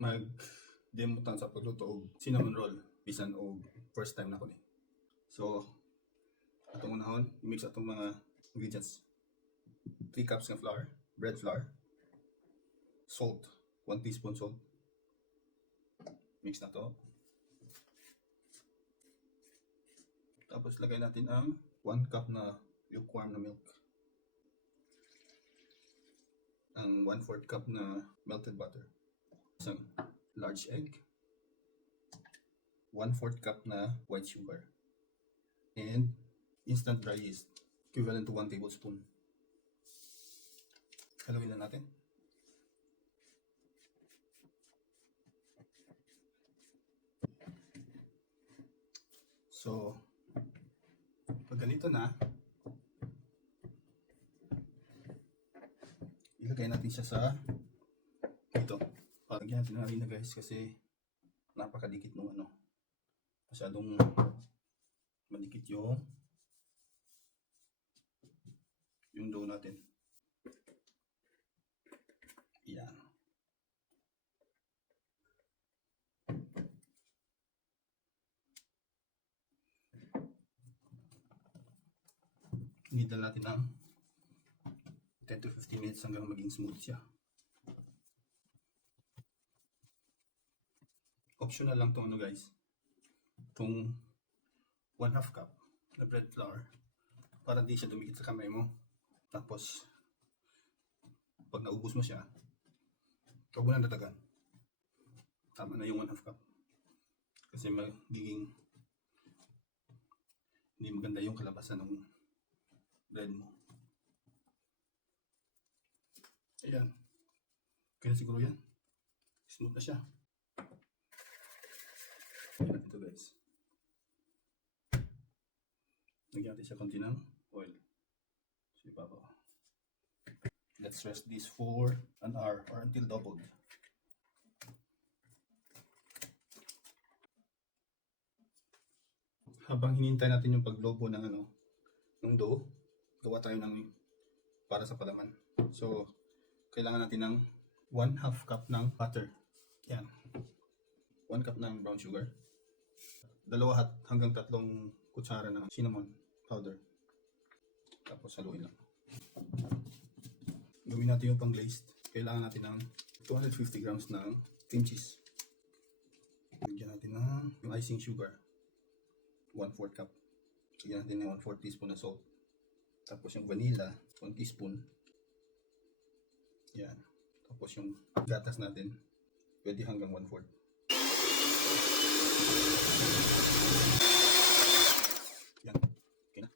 mag-demutan sa pagluto og cinnamon roll bisan og first time na ko ni. So atong unahon i-mix atong mga ingredients. 3 cups ng flour, bread flour, salt, 1 teaspoon salt. Mix na to. Tapos lagay natin ang 1 cup na lukewarm na milk. Ang 1/4 cup na melted butter. Isang large egg. 1/4 cup na white sugar. And instant dry yeast, equivalent to 1 tablespoon. Haluin na natin. So, pag ganito na, ilagay natin siya sa ito. Lagyan natin ng harina guys kasi napakadikit nung ano. Masyadong madikit yung dough natin. Yan. Hinidal natin ng 10 to 15 minutes hanggang maging smooth siya. Optional lang itong ano guys. Itong 1/2 cup na bread flour para di siya dumikit sa kamay mo. Tapos pag naubos mo siya, huwag mo nang datagan. Tama na yung 1/2 cup. Kasi magiging hindi maganda yung kalabasan ng bread mo. Ayan. Kaya siguro yan. Smooth na siya. Ayan natin ito guys. Lagyan natin siya konti ng oil. So ibabaw. Let's rest this for an hour or until doubled. Habang hinihintay natin yung paglobo ng ng dough, gawa tayo ng para sa palaman. So kailangan natin ng 1/2 cup ng butter. Yan. 1 cup ng brown sugar. 2 hanggang 3 kutsara ng cinnamon powder. Tapos haluin lang. Gawin natin yung pang glazed. Kailangan natin ng 250 grams ng cream cheese. Lagyan natin ng yung icing sugar. 1/4 cup. Lagyan natin ng 1/4 teaspoon na salt. Tapos yung vanilla, 1 teaspoon. Yan. Tapos yung gatas natin, pwede hanggang 1/4. Yan. Okay na.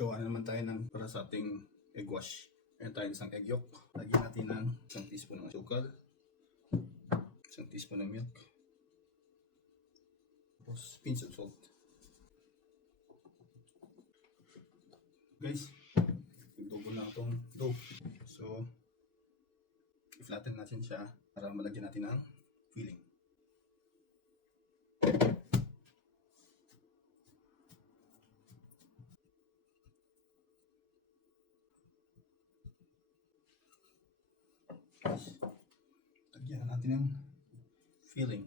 Gawa naman tayo ng para sa ating egg wash. Ayan tayo isang egg yolk. Lagyan natin ng 1 teaspoon ng asukal. 1 teaspoon ng milk. Tapos pinch of salt. Guys, nagdugo na itong dough. So, i-flatten natin siya para malagyan natin ng filling. Lagyan natin ng filling.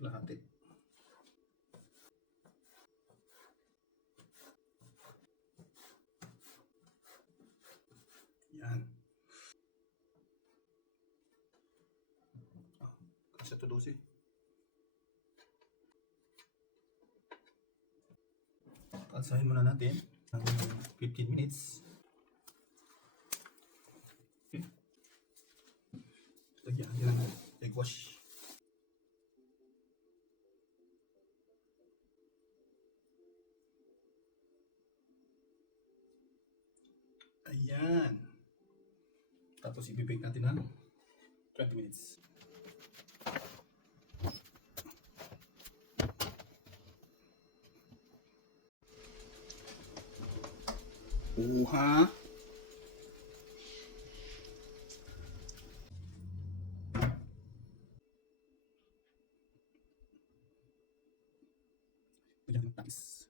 Kalahati. Yan. Kasi ito 12. Pansahin muna natin ng 15 minutes. Okay. Lagyan natin ng egg wash. Ayan. Tapos i-bake natin ng 20 minutes. Ha? Bigyan ng tapis.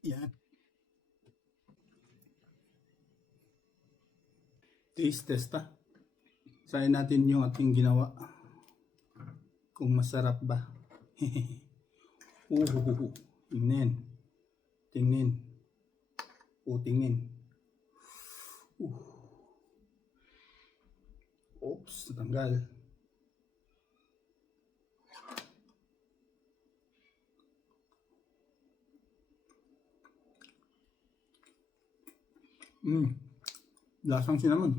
Yan. Taste test ha. Try natin yung ating ginawa. Kung masarap ba. Tingnin. Tingnin. Tingnin. Oops, natanggal. Lasang cinnamon.